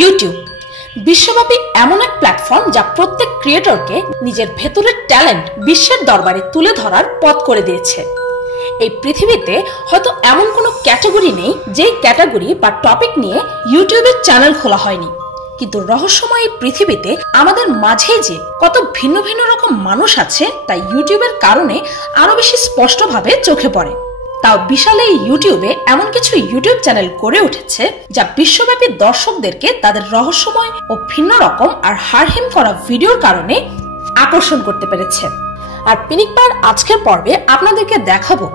YouTube বিশ্বব্যাপী এমন এক প্ল্যাটফর্ম যা প্রত্যেক ক্রিয়েটরকে নিজের ভেতরের ট্যালেন্ট বিশ্বের দরবারে তুলে ধরার পথ করে দিয়েছে। এই পৃথিবীতে হয়তো এমন কোনো ক্যাটাগরি নেই যে ক্যাটাগরি বা টপিক নিয়ে ইউটিউবের চ্যানেল খোলা হয়নি, কিন্তু রহস্যময় এই পৃথিবীতে আমাদের মাঝে যে কত ভিন্ন ভিন্ন রকম মানুষ আছে তা ইউটিউবের কারণে আরো বেশি স্পষ্টভাবে চোখে পড়ে। তাও বিশাল এই ইউটিউবে এমন কিছু ইউটিউব চ্যানেল গড়ে উঠেছে যা বিশ্বব্যাপী দর্শকদেরকে তাদের রহস্যময় ও ভিন্ন রকম আর হাড়হিম করা ভিডিওর কারণে আকর্ষণ করতে পেরেছে। আর পিনিকপার আজকের পর্বে আপনাদেরকে দেখাবো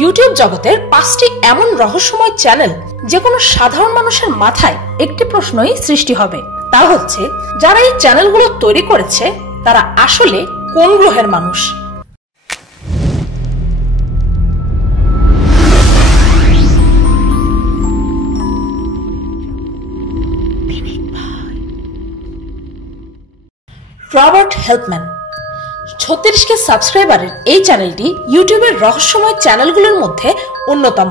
ইউটিউব জগতের 5টি এমন রহস্যময় চ্যানেল যে কোনো সাধারণ মানুষের মাথায় একটি প্রশ্নই সৃষ্টি হবে, তা হচ্ছে যারা এই চ্যানেলগুলো তৈরি করেছে তারা আসলে কোন গ্রহের মানুষ। রবার্ট হেল্পম্যান 36কে সাবস্ক্রাইবারের এই চ্যানেলটি ইউটিউবের রহস্যময় চ্যানেলগুলোর মধ্যে অন্যতম।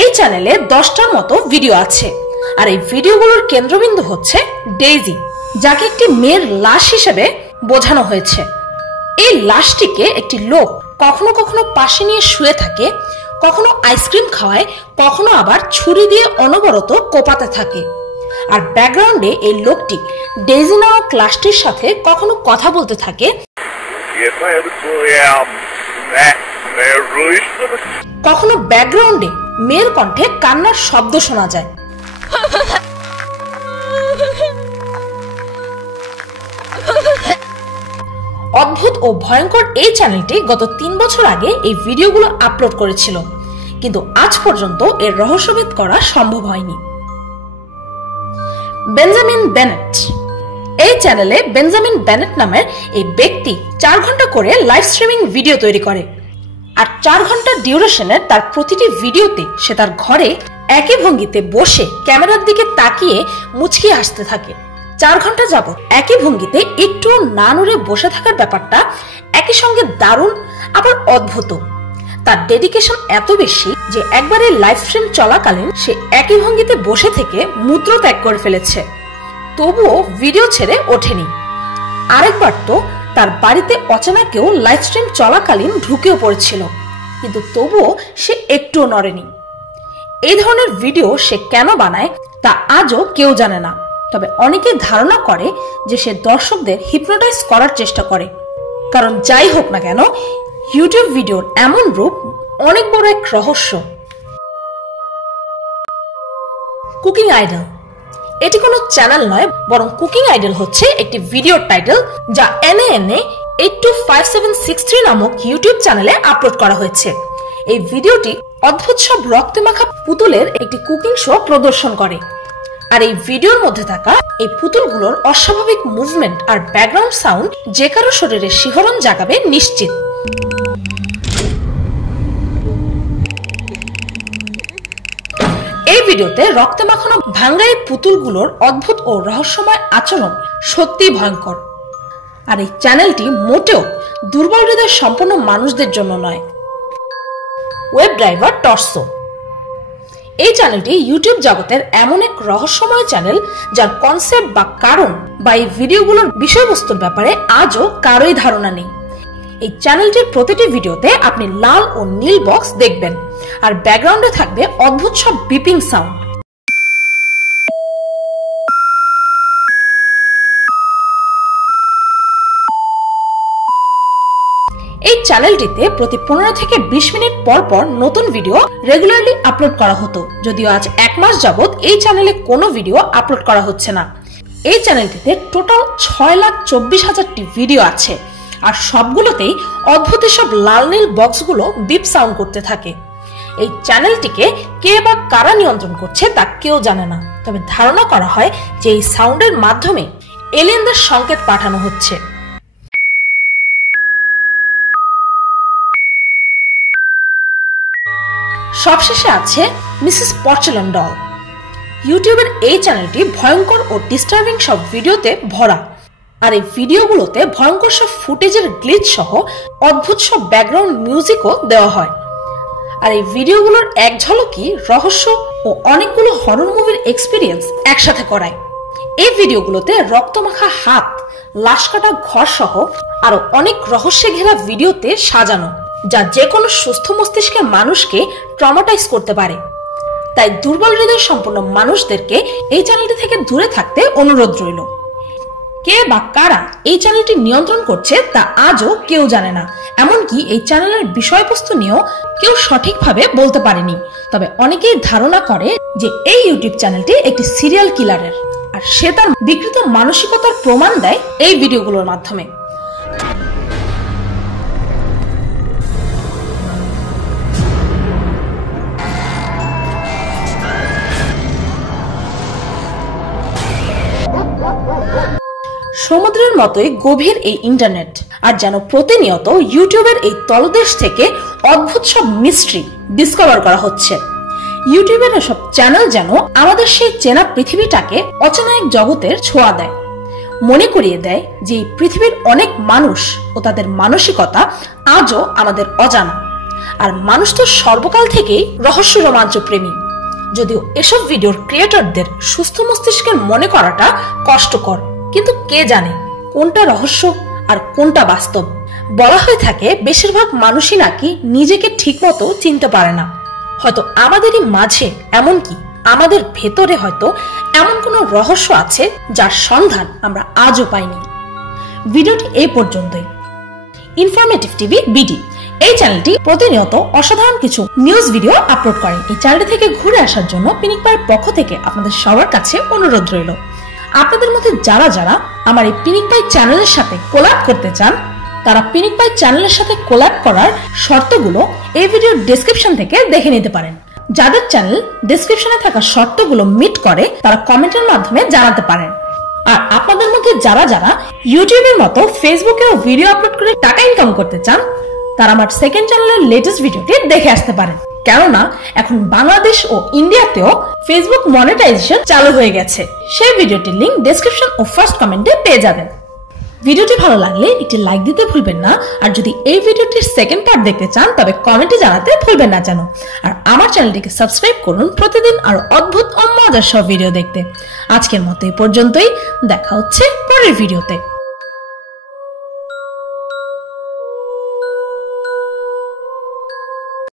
এই চ্যানেলে 10টার মতো ভিডিও আছে, আর এই ভিডিওগুলোর কেন্দ্রবিন্দু হচ্ছে ডেইজি, যাকে একটি মেয়ের লাশ হিসেবে বোঝানো হয়েছে। এই লাশটিকে একটি লোক কখনো কখনো পাশে নিয়ে শুয়ে থাকে, কখনো আইসক্রিম খাওয়ায়, কখনো আবার ছুরি দিয়ে অনবরত কোপাতে থাকে। আর ব্যাকগ্রাউন্ডে এই লোকটি ডেইজি নামক লাশটির সাথে কখনো কথা বলতে থাকে, কখনো ব্যাকগ্রাউন্ডে মেয়ের কণ্ঠে কান্নার শব্দ শোনা যায়। অদ্ভুত ও ভয়ঙ্কর এই চ্যানেলটি গত 3 বছর আগে এই ভিডিওগুলো আপলোড করেছিল, কিন্তু আজ পর্যন্ত এর রহস্যভেদ করা সম্ভব হয়নি। বেঞ্জামিন বেনেট এই চ্যানেলে বেঞ্জামিন বেনেট নামের এই ব্যক্তি 4 ঘন্টা করে লাইভ স্ট্রিমিং ভিডিও তৈরি করে, আর 4 ঘন্টা ডিউরেশনের তার প্রতিটি ভিডিওতে সে তার ঘরে একই ভঙ্গিতে বসে ক্যামেরার দিকে তাকিয়ে মুচকি হাসতে থাকে। 4 ঘন্টা যাবত একই ভঙ্গিতে একটু না নড়ে বসে থাকার ব্যাপারটা একই সঙ্গে দারুণ আবার অদ্ভুত। তার ডেডিকেশন এত বেশি যে একবারে লাইভ স্ট্রিম চলাকালীন সে একই ভঙ্গিতে বসে থেকে মূত্র ত্যাগ করে ফেলেছে, তবুও ভিডিও ছেড়ে ওঠেনি। আরেকবার তো তার বাড়িতে অচেনা কেউ লাইভ স্ট্রিম চলাকালীন ঢুকেও পড়েছিল, কিন্তু তবুও সে একটুও নড়েনি। এই ধরনের ভিডিও সে কেন বানায় তা আজও কেউ জানে না, তবে অনেকে ধারণা করে যে সে দর্শকদের হিপনোটাইজ করার চেষ্টা করে। কারণ যাই হোক না কেন, ইউটিউব ভিডিওর এমন রূপ অনেক বড় এক রহস্য। কুকিং আইডল এটি কোনো চ্যানেল নয়, বরং কুকিং আইডল হচ্ছে একটি ভিডিওর টাইটেল যা NANA 825763 নামক ইউটিউব চ্যানেলে আপলোড করা হয়েছে। এই ভিডিওটি অদ্ভুত সব রক্তমাখা পুতুলের একটি কুকিং শো প্রদর্শন করে, আর এই ভিডিওর মধ্যে থাকা এই পুতুলগুলোর অস্বাভাবিক মুভমেন্ট আর ব্যাকগ্রাউন্ড সাউন্ড যে কারো শরীরে শিহরণ জাগাবে নিশ্চিত। এই ভিডিওতে রক্তে মাখানো ভাঙ্গা এই পুতুলগুলোর অদ্ভুত ও রহস্যময় আচরণ সত্যি ভয়ঙ্কর। আর এই চ্যানেলটি মোটেও দুর্বল হৃদয় সম্পন্ন মানুষদের জন্য নয়। ওয়েব ড্রাইভার টর্সো এই চ্যানেলটি ইউটিউব জগতের এমন এক রহস্যময় চ্যানেল যার কনসেপ্ট বা কারণ বা এই ভিডিওগুলোর বিষয়বস্তুর ব্যাপারে আজও কারোই ধারণা নেই। এই চ্যানেলটির প্রতিটি ভিডিওতে আপনি লাল ও নীল বক্স দেখবেন, আর ব্যাকগ্রাউন্ডে থাকবে অদ্ভুত সব বিপিং সাউন্ড। এই চ্যানেলটিতে প্রতি 15 থেকে 20 মিনিট পর পর নতুন ভিডিও রেগুলারলি আপলোড করা হতো, যদিও আজ 1 মাস যাবত এই চ্যানেলে কোনো ভিডিও আপলোড করা হচ্ছে না। এই চ্যানেলটিতে টোটাল 6,24,000টি ভিডিও আছে, আর সবগুলোতেই অদ্ভুত সব লাল নীল বক্সগুলো বিপ সাউন্ড করতে থাকে। এই চ্যানেলটিকে কে বা কারা নিয়ন্ত্রণ করছে তা কেউ জানে না, তবে ধারণা করা হয় যে এই সাউন্ডের মাধ্যমে এলিয়েনদের সংকেত পাঠানো হচ্ছে। সবশেষে আছে মিসেস পর্চেলন ডল। ইউটিউবের এই চ্যানেলটি ভয়ঙ্কর ও ডিস্টার্বিং সব ভিডিওতে ভরা, আর এই ভিডিওগুলোতে ভয়ঙ্কর সব ফুটেজের গ্লিচ সহ অদ্ভুত সব ব্যাকগ্রাউন্ড মিউজিকও দেওয়া হয়। আর এই ভিডিওগুলোর এক ঝলকই রহস্য ও অনেকগুলো হরর মুভির এক্সপিরিয়েন্স একসাথে করায়। এই ভিডিওগুলোতে রক্তমাখা হাত, লাশ কাটা ঘর সহ আরো অনেক রহস্যে ঘেরা ভিডিওতে সাজানো, যা যে কোনো সুস্থ মস্তিষ্কের মানুষকে ট্রমাটাইজ করতে পারে। তাই দুর্বল হৃদয় সম্পন্ন মানুষদেরকে এই চ্যানেলটি থেকে দূরে থাকতে অনুরোধ রইল। কে বা কারা এই চ্যানেলটি নিয়ন্ত্রণ করছে তা আজও কেউ জানে না। এমনকি এই চ্যানেলের বিষয়বস্তু নিয়েও কেউ সঠিকভাবে বলতে পারেনি। তবে অনেকেই ধারণা করে যে এই ইউটিউব চ্যানেলটি একটি সিরিয়াল কিলারের, আর সে তার বিকৃত মানসিকতার প্রমাণ দেয় এই ভিডিওগুলোর মাধ্যমে। সমুদ্রের মতোই গভীর এই ইন্টারনেট, আর যেন প্রতিনিয়ত ইউটিউবের এই তলদেশ থেকে অদ্ভুত সব মিস্ট্রি ডিসকভার করা হচ্ছে। ইউটিউবের এসব চ্যানেল যেন আমাদের সেই চেনা পৃথিবীটাকে অচেনা এক জগতের ছোঁয়া দেয়, মনে করিয়ে দেয় যে এই পৃথিবীর অনেক মানুষ ও তাদের মানসিকতা আজও আমাদের অজানা। আর মানুষ তো সর্বকাল থেকেই রহস্য রোমাঞ্চ প্রেমী, যদিও এসব ভিডিওর ক্রিয়েটরদের সুস্থ মস্তিষ্কের মনে করাটা কষ্টকর। কিন্তু কে জানে কোনটা রহস্য আর কোনটা বাস্তব। বলা হয়ে থাকে বেশিরভাগ মানুষই নাকি নিজেকে ঠিকমতো চিনতে পারে না। হয়তো আমাদেরই মাঝে, এমনকি আমাদের ভেতরে হয়তো এমন কোনো রহস্য আছে যার সন্ধান আমরা আজও পাইনি। ভিডিওটি এই পর্যন্তই। ইনফরমেটিভ টিভি বিডি এই চ্যানেলটি প্রতিনিয়ত অসাধারণ কিছু নিউজ ভিডিও আপলোড করে। এই চ্যানেলটি থেকে ঘুরে আসার জন্য পিনিক পাইয়ের পক্ষ থেকে আপনাদের সবার কাছে অনুরোধ রইল। আপনাদের মধ্যে যারা যারা আমার এই পিনিক পাই চ্যানেলের সাথে কোলাব করতে চান, তারা পিনিক পাই চ্যানেলের সাথে কোলাব করার শর্তগুলো এই ভিডিওর ডেসক্রিপশন থেকে দেখে নিতে পারেন। যাদের চ্যানেল ডেসক্রিপশনে থাকা শর্তগুলো মিট করে তারা কমেন্টের মাধ্যমে জানাতে পারেন। আর আপনাদের মধ্যে যারা যারা ইউটিউবের মতো ফেসবুকেও ভিডিও আপলোড করে টাকা ইনকাম করতে চান, তারা আমার সেকেন্ড চ্যানেলের লেটেস্ট ভিডিওটি দেখে আসতে পারেন। কেননা এখন বাংলাদেশ ও ইন্ডিয়াতেও ফেসবুক মনিটাইজেশন চালু হয়ে গেছে। সেই ভিডিওটির লিংক ডেসক্রিপশন ও ফার্স্ট কমেন্টে পেয়ে যাবেন। ভিডিওটি ভালো লাগলে একটি লাইক দিতে ভুলবেন না। আর যদি এই ভিডিওটির সেকেন্ড পার্ট দেখতে চান তবে কমেন্টে জানাতে ভুলবেন না যেন। আর আমার চ্যানেলটিকে সাবস্ক্রাইব করুন প্রতিদিন আরো অদ্ভুত ও মজার সব ভিডিও দেখতে। আজকের মতো এই পর্যন্তই, দেখা হচ্ছে পরের ভিডিওতে।